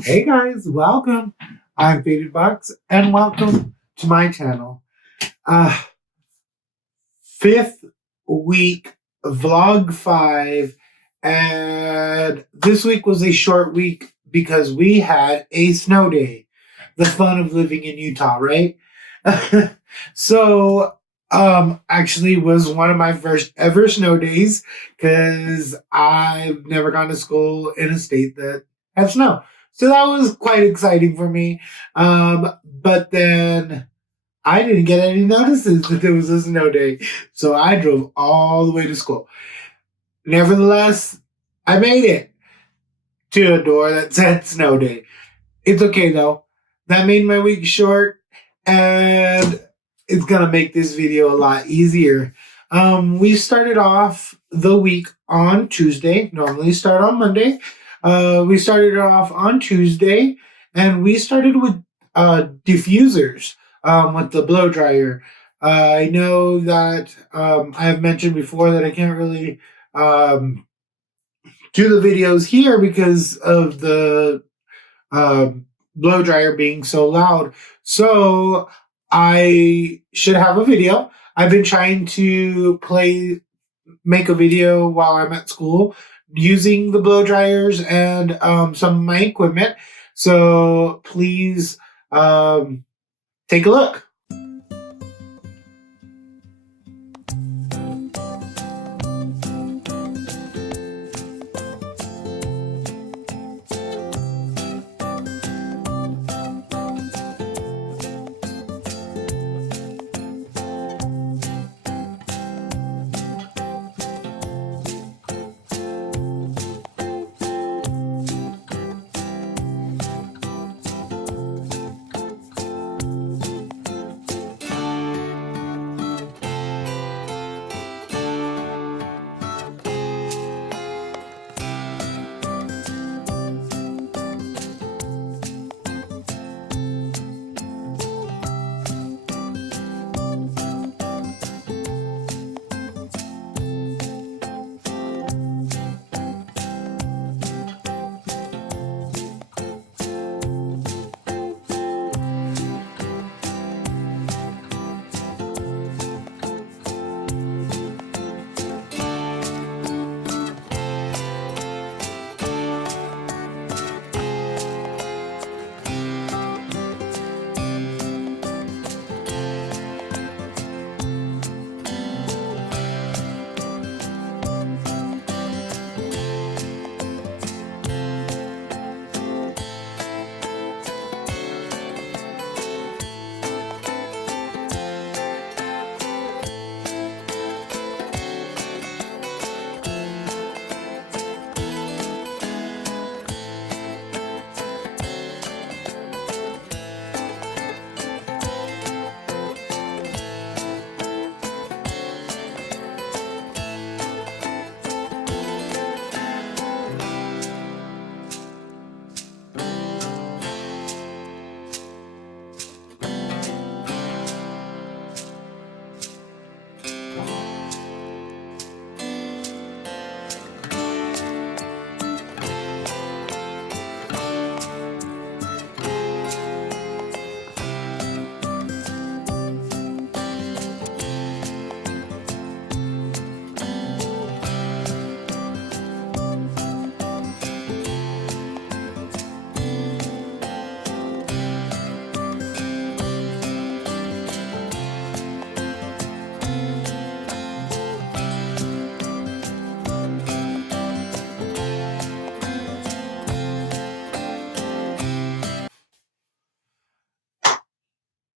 Hey guys, welcome. I'm Fadedbox and welcome to my channel. Uh, fifth week, vlog 5, and this week was a short week because we had a snow day. The fun of living in Utah, right? So, actually was one of my first ever snow days because I've never gone to school in a state that has snow. So that was quite exciting for me. But then I didn't get any notices that there was a snow day. So I drove all the way to school. Nevertheless, I made it to a door that said snow day. It's okay though. That made my week short, and it's gonna make this video a lot easier. We started off the week on Tuesday. Normally start on Monday. We started off on Tuesday, and we started with diffusers with the blow dryer. I know that I have mentioned before that I can't really do the videos here because of the blow dryer being so loud. So I should have a video. I've been trying to make a video while I'm at school using the blow dryers and some of my equipment. So please take a look.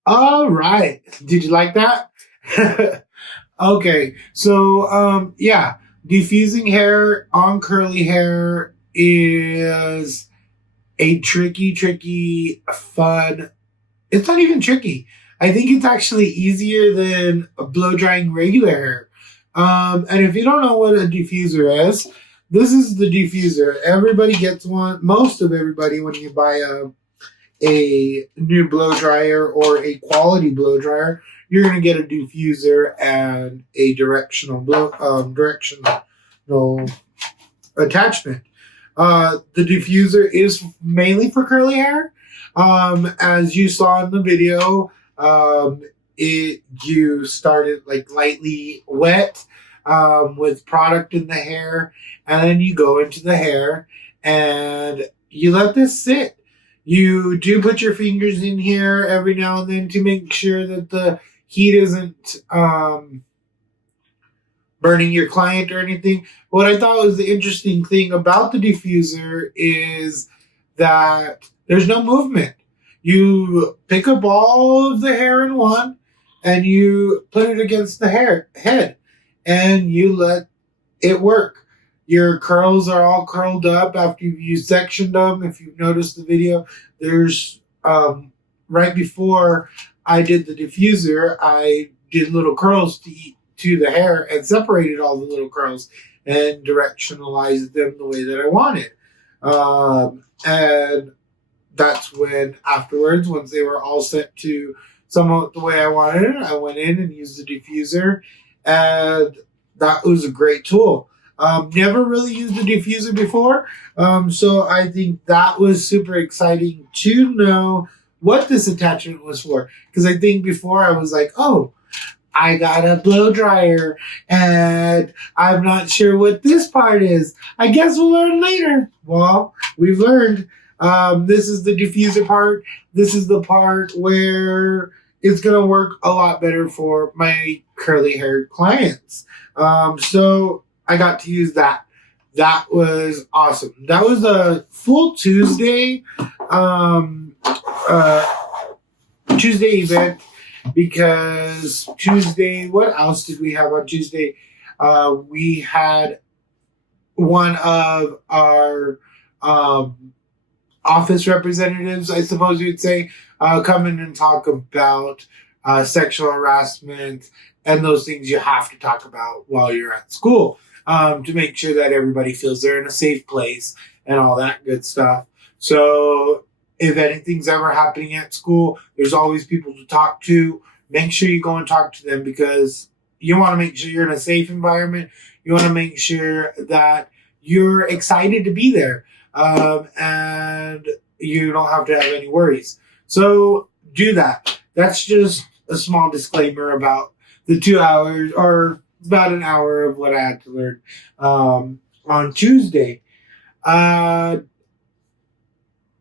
All right. Did you like that? Okay. So, yeah, diffusing hair on curly hair is a tricky, fun. It's not even tricky. I think it's actually easier than blow drying regular hair. And if you don't know what a diffuser is, this is the diffuser. Everybody gets one. Most of everybody, when you buy a new blow dryer or a quality blow dryer, you're going to get a diffuser and a directional attachment. The diffuser is mainly for curly hair. As you saw in the video, you started like lightly wet with product in the hair, and then you go into the hair and you let this sit. You do put your fingers in here every now and then to make sure that the heat isn't burning your client or anything. What I thought was the interesting thing about the diffuser is that there's no movement. You pick up all of the hair in one and you put it against the head and you let it work. Your curls are all curled up after you sectioned them. If you've noticed the video, there's right before I did the diffuser, I did little curls to the hair and separated all the little curls and directionalized them the way that I wanted. And that's when afterwards, once they were all set to somewhat the way I wanted it, I went in and used the diffuser, and that was a great tool. Never really used the diffuser before, so I think that was super exciting to know what this attachment was for. Because I think before I was like, oh, I got a blow dryer and I'm not sure what this part is. I guess we'll learn later. Well, we've learned. This is the diffuser part. This is the part where it's going to work a lot better for my curly haired clients. So I got to use that. That was awesome. That was a full Tuesday event. Because Tuesday, what else did we have on Tuesday? We had one of our office representatives, I suppose you would say, come in and talk about sexual harassment and those things you have to talk about while you're at school to make sure that everybody feels they're in a safe place and all that good stuff. So if anything's ever happening at school, there's always people to talk to. Make sure you go and talk to them because you want to make sure you're in a safe environment. You want to make sure that you're excited to be there and you don't have to have any worries. So do that. That's just a small disclaimer about the 2 hours or about an hour of what I had to learn on Tuesday.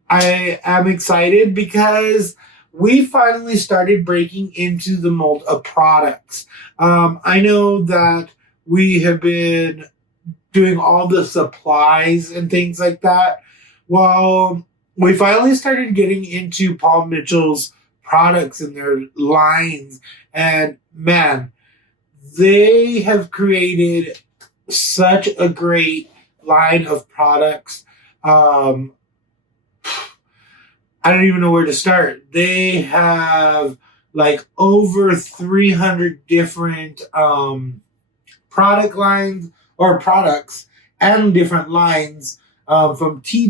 I am excited because we finally started breaking into the mold of products. I know that we have been doing all the supplies and things like that. Well, we finally started getting into Paul Mitchell's products and their lines. And man, they have created such a great line of products. I don't even know where to start. They have like over 300 different product lines or products and different lines from the tea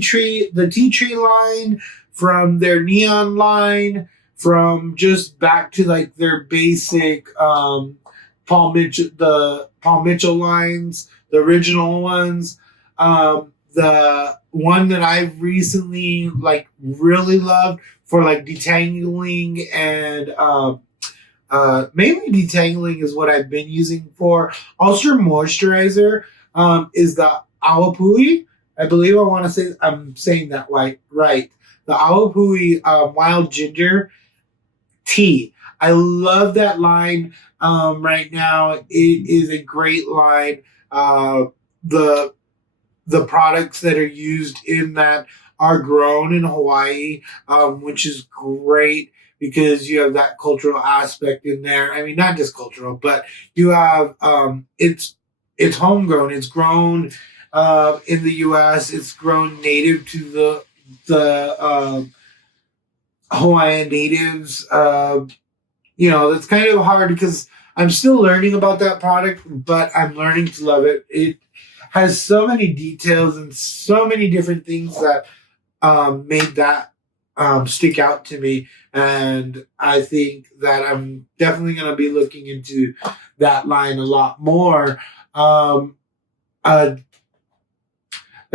tree line, from their neon line, from just back to like their basic the Paul Mitchell lines, the original ones. The one that I've recently like really loved for like detangling and mainly detangling is what I've been using for Ultra Moisturizer is the Awapui. I believe I'm saying that right. The Awapui Wild Ginger Tea. I love that line right now. It is a great line. The products that are used in that are grown in Hawaii, which is great because you have that cultural aspect in there. I mean, not just cultural, but you have it's homegrown. It's grown in the U.S. It's grown native to the Hawaiian natives. That's kind of hard because I'm still learning about that product, but I'm learning to love it. It has so many details and so many different things that made that stick out to me. And I think that I'm definitely going to be looking into that line a lot more. That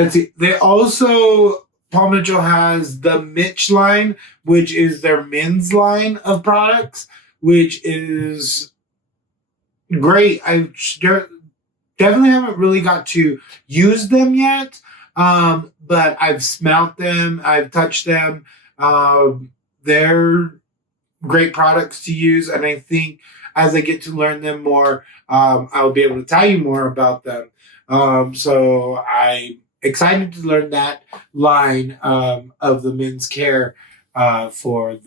let's see. They also, Paul Mitchell has the Mitch line, which is their men's line of products, which is great. Definitely haven't really got to use them yet, but I've smelt them, I've touched them. They're great products to use, and I think as I get to learn them more, I'll be able to tell you more about them. So I'm excited to learn that line of the men's care for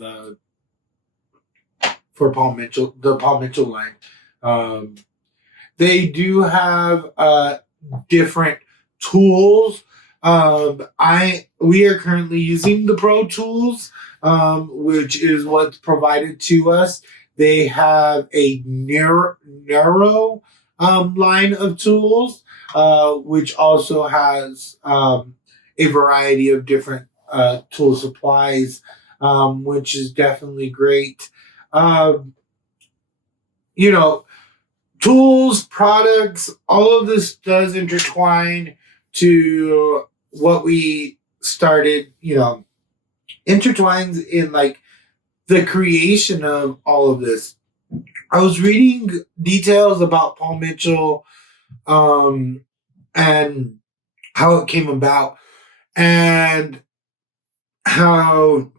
Paul Mitchell, the Paul Mitchell line. Um, they do have different tools. We are currently using the Protools, which is what's provided to us. They have a narrow line of tools, which also has a variety of different tool supplies, which is definitely great. Um, you know, tools, products, all of this does intertwine to what we started, intertwines in like the creation of all of this. I was reading details about Paul Mitchell, and how it came about, and how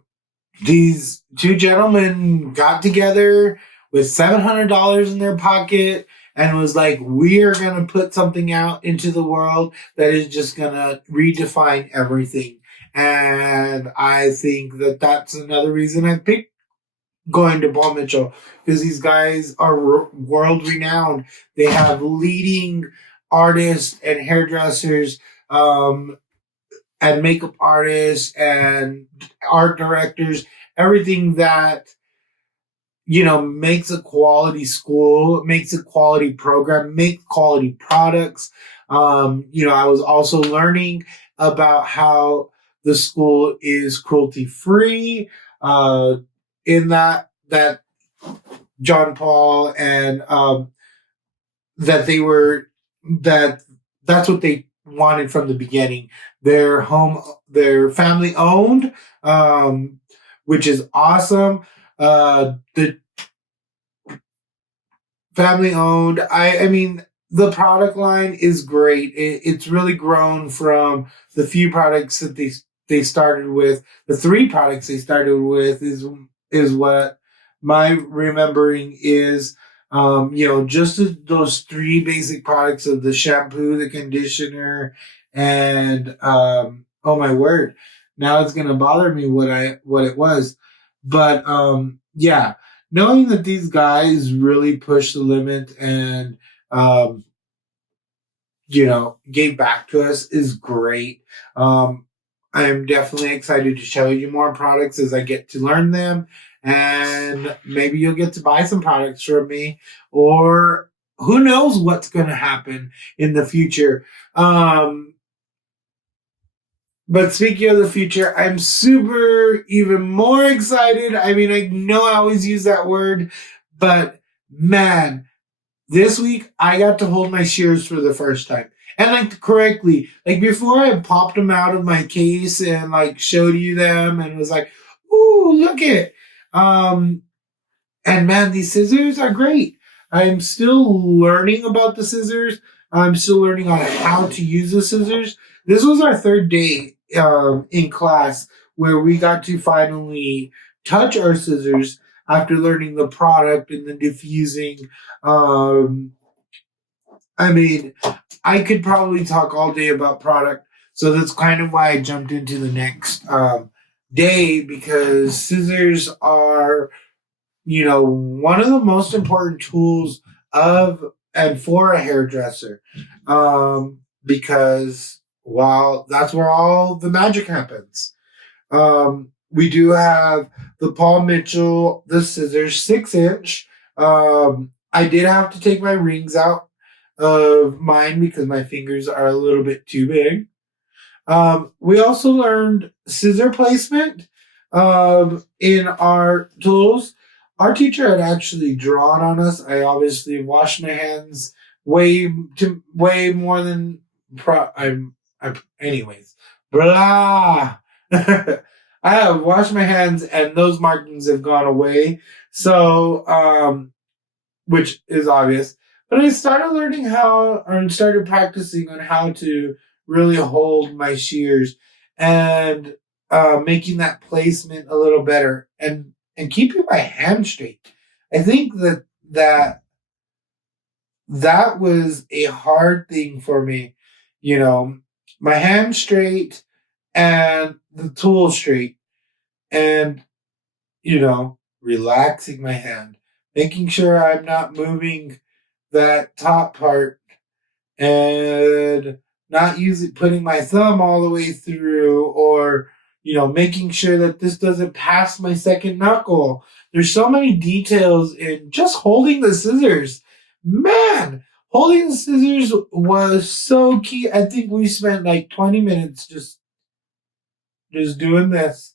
these two gentlemen got together with $700 in their pocket and was like, we are going to put something out into the world that is just going to redefine everything. And I think that that's another reason I picked going to Paul Mitchell, because these guys are world renowned. They have leading artists and hairdressers, and makeup artists and art directors, everything that makes a quality school, makes a quality program, makes quality products. I was also learning about how the school is cruelty free, in that John Paul and that they were that that's what they wanted from the beginning. They're family owned, which is awesome. The family owned. I mean, the product line is great. It's really grown from the few products that they started with. The three products they started with is what my remembering is. Just those three basic products of the shampoo, the conditioner, and oh my word, now it's gonna bother me what it was, but yeah, knowing that these guys really pushed the limit and um, gave back to us is great. I'm definitely excited to show you more products as I get to learn them, and maybe you'll get to buy some products from me, or who knows what's going to happen in the future. But speaking of the future, I'm super even more excited. I mean, I know I always use that word, but man, this week I got to hold my shears for the first time. And like correctly, like before I popped them out of my case and like showed you them and was like, ooh, look it. And man, these scissors are great. I'm still learning about the scissors. I'm still learning on how to use the scissors. This was our third day in class where we got to finally touch our scissors after learning the product and the diffusing. Um, I mean, I could probably talk all day about product. So that's kind of why I jumped into the next day, because scissors are one of the most important tools of and for a hairdresser, because while that's where all the magic happens. We do have the Paul Mitchell, the scissors 6-inch. I did have to take my rings out of mine because my fingers are a little bit too big. We also learned scissor placement in our tools. Our teacher had actually drawn on us. I obviously washed my hands way more than I Anyways, blah. I have washed my hands and those markings have gone away. So, which is obvious. But I started learning or started practicing on how to really hold my shears and making that placement a little better and keeping my hand straight. I think that was a hard thing for me, you know, my hand straight and the tool straight and, relaxing my hand, making sure I'm not moving that top part and not putting my thumb all the way through or, making sure that this doesn't pass my second knuckle. There's so many details in just holding the scissors. Man, holding the scissors was so key. I think we spent like 20 minutes just doing this.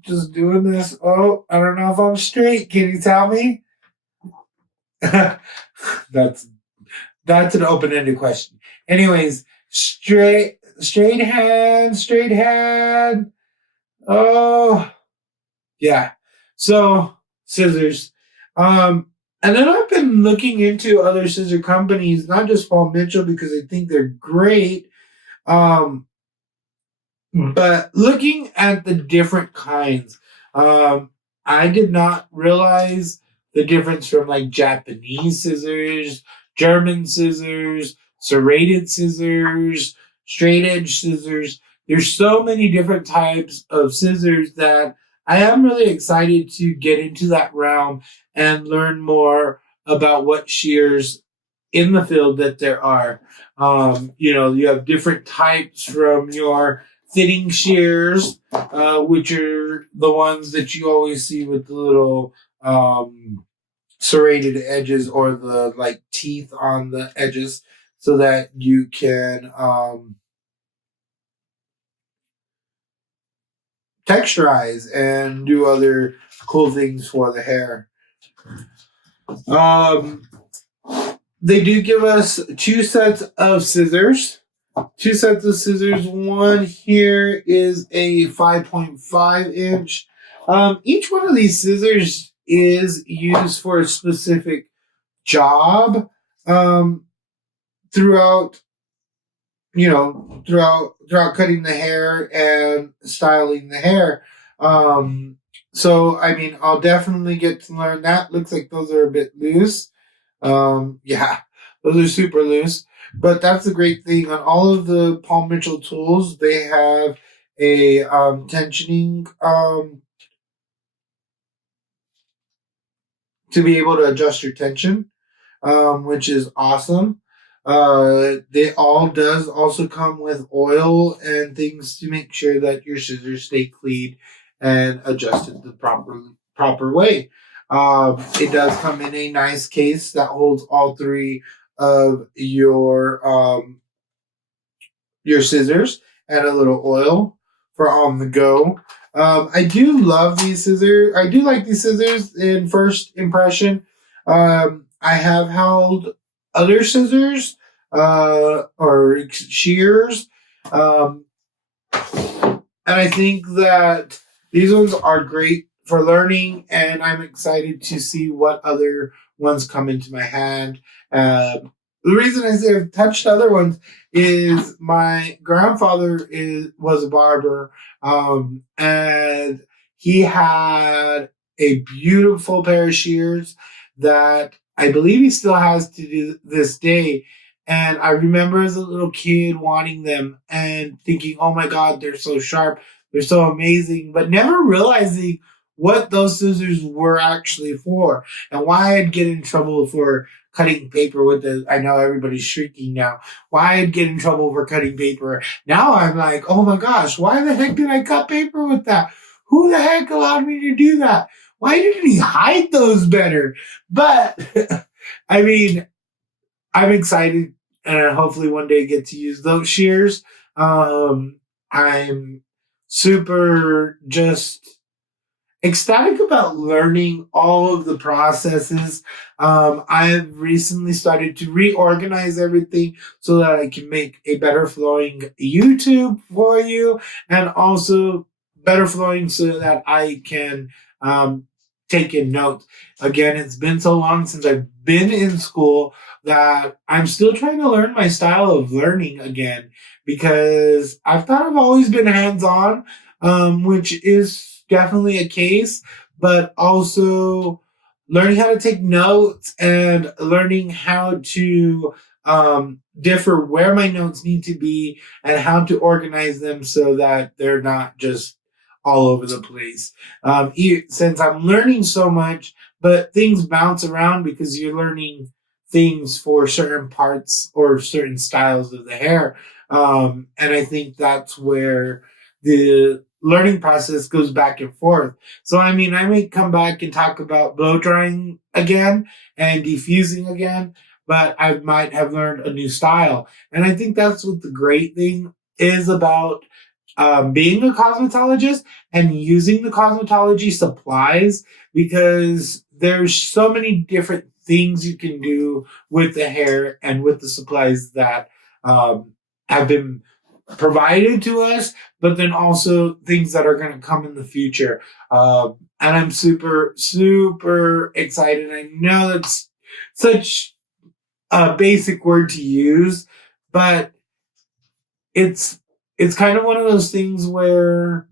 Just doing this. Oh, I don't know if I'm straight. Can you tell me? That's That's an open-ended question. Anyways, straight hand, straight hand. Oh, yeah. So scissors. And then I've been looking into other scissor companies, not just Paul Mitchell because I think they're great. Um, but looking at the different kinds, I did not realize the difference from like Japanese scissors, German scissors, serrated scissors, straight edge scissors. There's so many different types of scissors that I am really excited to get into that realm and learn more about what shears in the field that there are. You have different types from your thinning shears, which are the ones that you always see with the little serrated edges or the like teeth on the edges, so that you can texturize and do other cool things for the hair. They do give us two sets of scissors. One here is a 5.5 inch. Each one of these scissors is used for a specific job throughout throughout cutting the hair and styling the hair. So I mean, I'll definitely get to learn that. Looks like those are a bit loose. Yeah, those are super loose. But that's the great thing on all of the Paul Mitchell tools. They have a tensioning to be able to adjust your tension, which is awesome. They all does also come with oil and things to make sure that your scissors stay clean and adjusted the proper way. It does come in a nice case that holds all three of your scissors and a little oil for on the go. I do love these scissors. I do like these scissors in first impression. I have held other scissors or shears, and I think that these ones are great for learning, and I'm excited to see what other ones come into my hand. The reason I say I've touched other ones is my grandfather was a barber, and he had a beautiful pair of shears that I believe he still has to this day. And I remember as a little kid wanting them and thinking, oh my God, they're so sharp. They're so amazing. But never realizing what those scissors were actually for and why I'd get in trouble for cutting paper with it. I know everybody's shrieking now. Why I'd get in trouble for cutting paper. Now I'm like, oh my gosh, why the heck did I cut paper with that? Who the heck allowed me to do that? Why didn't he hide those better? But, I mean, I'm excited and hopefully one day get to use those shears. I'm super just ecstatic about learning all of the processes. I've recently started to reorganize everything so that I can make a better flowing YouTube for you, and also better flowing so that I can take in notes. Again, it's been so long since I've been in school that I'm still trying to learn my style of learning again, because I've thought I've always been hands on, which is definitely a case, but also learning how to take notes and learning how to differ where my notes need to be and how to organize them so that they're not just all over the place. Since I'm learning so much, but things bounce around because you're learning things for certain parts or certain styles of the hair. And I think that's where the learning process goes back and forth. So, I mean, I may come back and talk about blow drying again and diffusing again, but I might have learned a new style. And I think that's what the great thing is about being a cosmetologist and using the cosmetology supplies, because there's so many different things you can do with the hair and with the supplies that have been provided to us, but then also things that are going to come in the future. And I'm super, super excited. I know that's such a basic word to use, but it's it's kind of one of those things where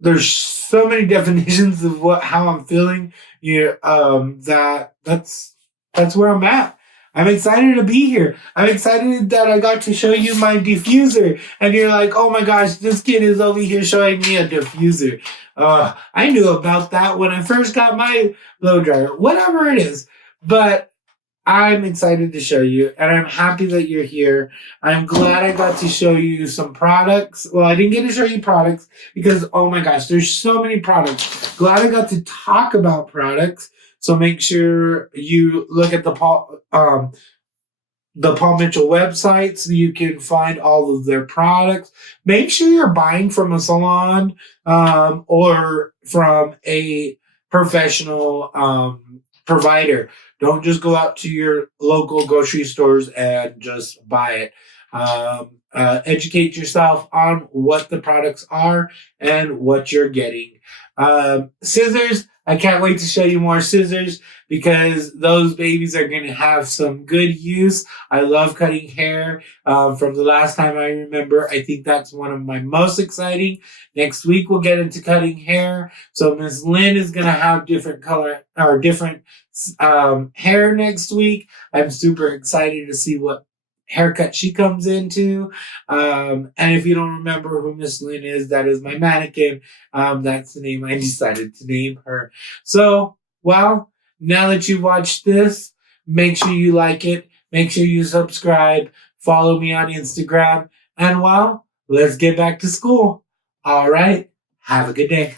there's so many definitions of how I'm feeling. That's where I'm at. I'm excited to be here. I'm excited that I got to show you my diffuser, and you're like, "Oh my gosh, this kid is over here showing me a diffuser." I knew about that when I first got my blow dryer, whatever it is, but I'm excited to show you, and I'm happy that you're here. I'm glad I got to show you some products. Well, I didn't get to show you products because, oh my gosh, there's so many products. Glad I got to talk about products. So make sure you look at the Paul Mitchell website so you can find all of their products. Make sure you're buying from a salon or from a professional provider. Don't just go out to your local grocery stores and just buy it. Educate yourself on what the products are and what you're getting. Scissors. I can't wait to show you more scissors because those babies are going to have some good use. I love cutting hair. From the last time I remember, I think that's one of my most exciting. Next week, we'll get into cutting hair. So Miss Lynn is going to have different color or different hair next week. I'm super excited to see what haircut she comes into. And if you don't remember who Miss Lynn is, that is my mannequin. That's the name I decided to name her. So, well, now that you watched this, make sure you like it. Make sure you subscribe. Follow me on Instagram. And well, let's get back to school. All right. Have a good day.